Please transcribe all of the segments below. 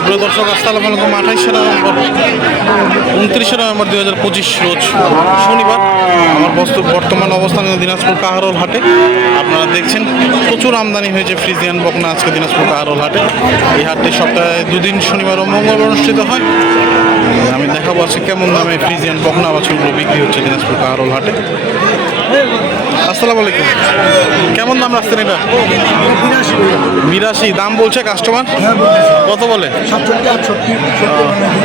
সুপ্রিয় দর্শক, আসসালামু আলাইকুম। আঠাইশে নভেম্বর, উনত্রিশে নভেম্বর দুই হাজার পঁচিশ রোজ শনিবার। আমার বস্তু, বর্তমান অবস্থান দিনাজপুর কাহারোল হাটে। আপনারা দেখছেন, প্রচুর আমদানি হয়েছে ফ্রিজিয়ান বকনা আজকে দিনাজপুর কাহারোল হাটে। এই হাটটি সপ্তাহে দুদিন শনিবার ও মঙ্গলবার অনুষ্ঠিত হয়। আমি দেখাবো আজকে কেমন দামে ফ্রিজিয়ান বকনা বাছুরগুলো বিক্রি হচ্ছে দিনাজপুর কাহারোল হাটে। আসসালামু আলাইকুম। কেমন দাম রাখছেন এটা? বিরাশি। দাম বলছে কাস্টমার কত বলে?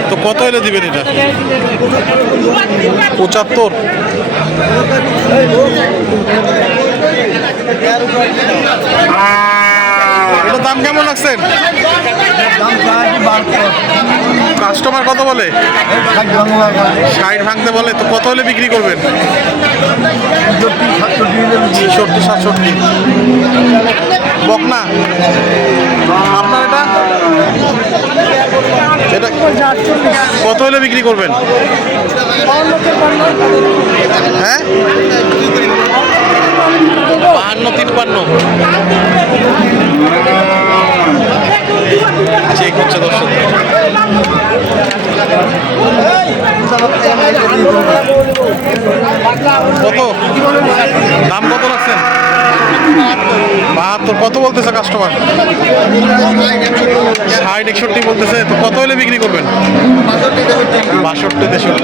তো কত এলে দিবেন এটা? পঁচাত্তর। এটা দাম কেমন রাখছেন? কাস্টমার কত বলে? ষাট ভাঙতে বলে, তো কত হলে বিক্রি করবেন? ছেষট্টি, সাতষট্টি। বকনা? আপনার এটা? এটা কত হলে বিক্রি করবেন? হ্যাঁ? বাহান্ন, তিপ্পান্ন। চেক হচ্ছে দর্শক। কত? দাম কত রাখছেন? বাহাত্তর। কত বলতেছে কাস্টমার ষাট, একষট্টি বলতেছে। তো কত হলে বিক্রি করবেন? বাষট্টি, তেষট্টি।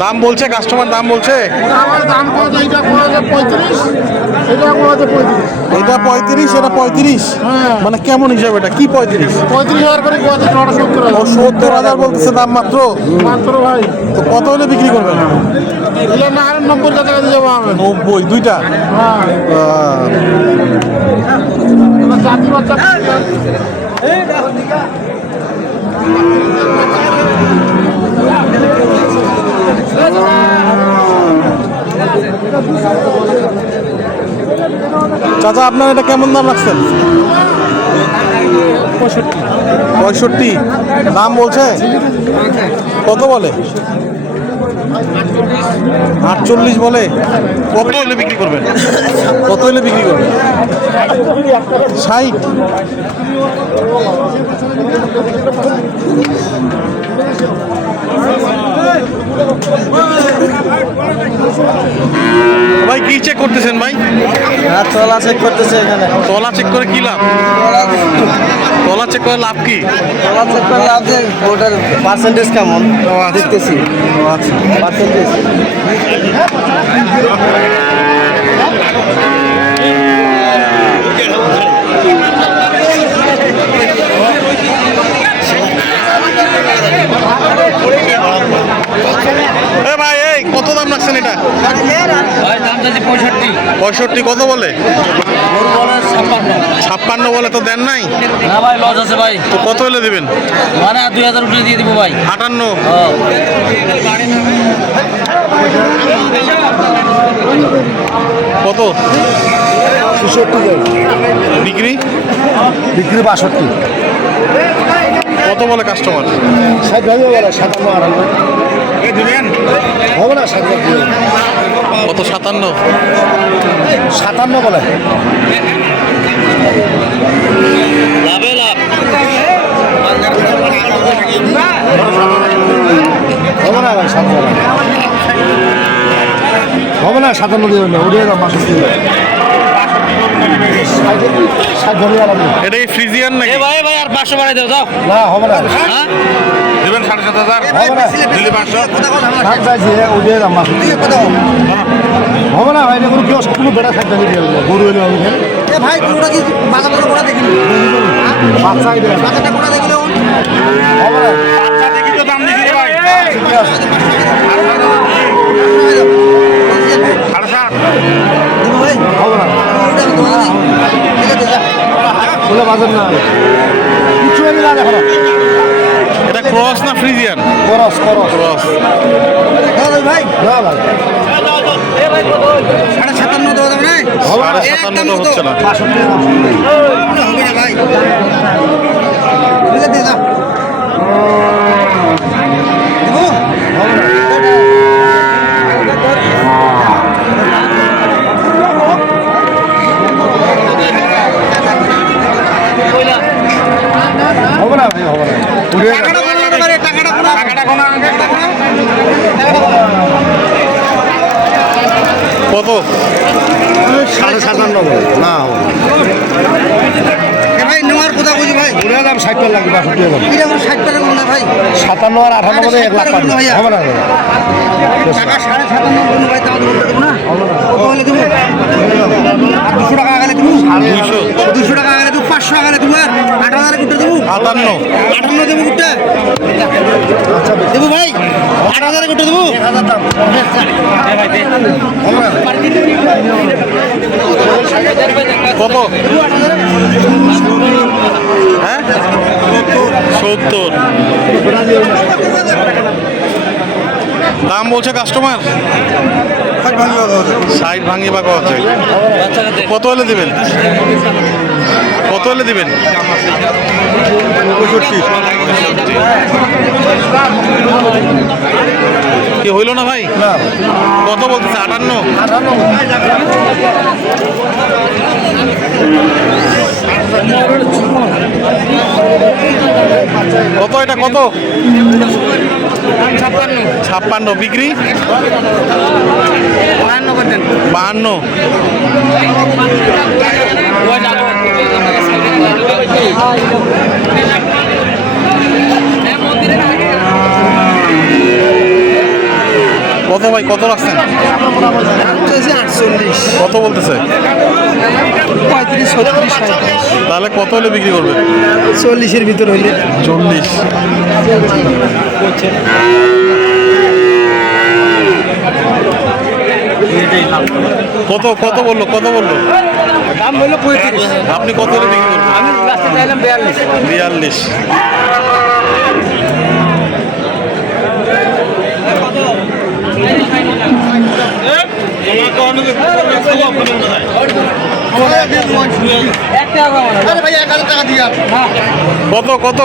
দাম বলছে কাস্টমার দাম বলছে? এটা পঁয়ত্রিশ? এটা পঁয়ত্রিশ? হ্যাঁ। মানে কেমন হিসাবে এটা? কি পঁয়ত্রিশ? পঁয়ত্রিশ হাজার করে কত? নটা সত্তর হাজার। বলতেছে দাম মাত্র? মাত্র ভাই। তো কত হলে বিক্রি করবেন? নব্বই দুইটা? হ্যাঁ। চাচা আপনার এটা কেমন দাম রাখছেন? পঁয়ষট্টি। দাম বলছে? কত বলে? আটচল্লিশ বলে। কত হলে বিক্রি করবেন? কত হলে বিক্রি করবেন? ষাট ভাই কি চেক করতেছেন ভাই? হ্যাঁ তলা চেক করতেছে এখানে। তলা চেক করে কি লাভ? তলা চেক করে লাভ কি? তলা চেক করে লাভ আপনি ওটার পার্সেন্টেজ কেমন? আচ্ছা। দেখতেছি। আচ্ছা। পার্সেন্টেজ ভাই এই কত দাম রাখছেন এটা? ভাই পঁয়ষট্টি। কত বলে? ছাপ্পান্ন। বলে তো দেন নাই? না ভাই লস আছে ভাই। তো কত হলে দিবেন? মানে দুই হাজার উঠে দিয়ে দিব ভাই। আটান্ন? কত? ছেষট্টি বিক্রি? বিক্রি বাষট্টি। কত বলে কাস্টমার ষাট ভাবে বলে সাতান্ন আটান্ন। হবে না কত সাতান্ন? সাতান্ন বলে। লাভে লাভ। হবে না ভাই সাতান্ন হবে না সাতান্ন দেবেন না এটা কি ফ্রিজিয়ান নাকি? ভাই ভাই আর পাঁচশো বাড়াই দেও যাও। না হবে না। হ্যাঁ? দেবেন সাড়ে সাত হাজার? হবে না। দিলে পাঁচশো? ষাট চাইছে উড়িয়ে দাম বাষট্টি হবে না ভাই এটা কোনো কেউ কোনো বেড়া থাকতে হবে গরু এলে হবে ভাই পুরোটা কি বাজারটা কোনা দেখিনি? বাচ্চা আইবে বাজারটা কোনা দেখিলে? হবে না। দাম দিছি ভাই। ঠিক আছে। সাড়ে সাত ভাই হবে এটা ক্রস না ফ্রিজিয়ান? Cross cross. ক্রস। ভাই না ভাই সাড়ে সাতান্ন দেওয়া যাবে না? সাড়ে সাতান্ন হচ্ছে না। না ভাই হবে না কত সাড়ে সাতান্ন। না ভাই নেওয়ার কথা বুঝি ভাই দাম ষাট টাকা লাগবে বাষট্টি ষাট টাকা কোনো ভাই সাতান্ন আর আঠান্ন মধ্যে এক লাখ পাবে ভাইয়া। হবে না টাকা সাড়ে সাতান্ন কোনো ভাই তাহলে বলতে দেবো না কত হলে দেবো দুশো টাকা আগালে দেবো দুইশো দুশো টাকা আগালে দেবো পাঁচশো আগালে দেবো আর আট হাজার কুটে দেবো? আটান্ন। আটান্ন দেবো কুটে দেবো ভাই? আট হাজার কুটে দেবো? কত? হ্যাঁ? সত্তর। দাম বলছে কাস্টমার ষাট ভাঙি বা কত কত হলে দেবেন? কত হলে দিবেন? কি হইল না ভাই? কত বলতেছে? আটান্ন? কত এটা কত? ছাপ্পান্ন। বিক্রি? বাহান্ন। কত ভাই কত রাখছেন? কত বলতেছে? পঁয়ত্রিশ ছত্রিশ তাহলে কত হলে বিক্রি করবে চল্লিশের ভিতর হইলে চল্লিশ। কত কত বলল কত বলল? দাম পঁয়ত্রিশ। আপনি কত হলে বিক্রি করবেন? আমি বিয়াল্লিশ। বিয়াল্লিশ ভাই এক হাজার টাকা দিয়ে কত কত?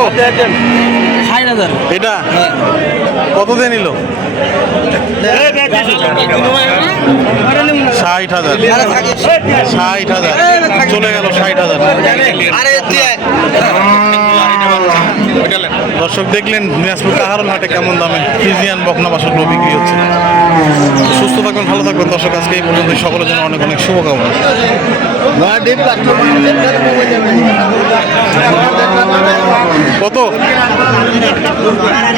এটা? কত দিয়ে নিল? ষাট হাজার। ষাট হাজার। চলে গেল ষাট হাজার। আরে দর্শক দেখলেন দিনাজপুর কাহারল হাটে কেমন দামে ফিজিয়ান বকনা বাসগুলো বিক্রি হচ্ছে। সুস্থ থাকবেন ভালো থাকবেন দর্শক আজকে এই পর্যন্ত সকলের জন্য অনেক অনেক শুভকামনা। কত?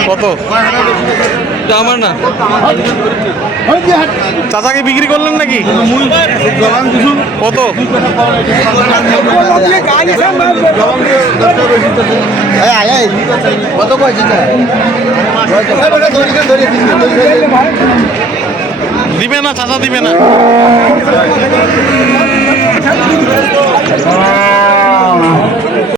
কত? আমার না। চাচাকে বিক্রি করলেন নাকি? কত? কত কয়েছে দিবে না চাচা দিবে না।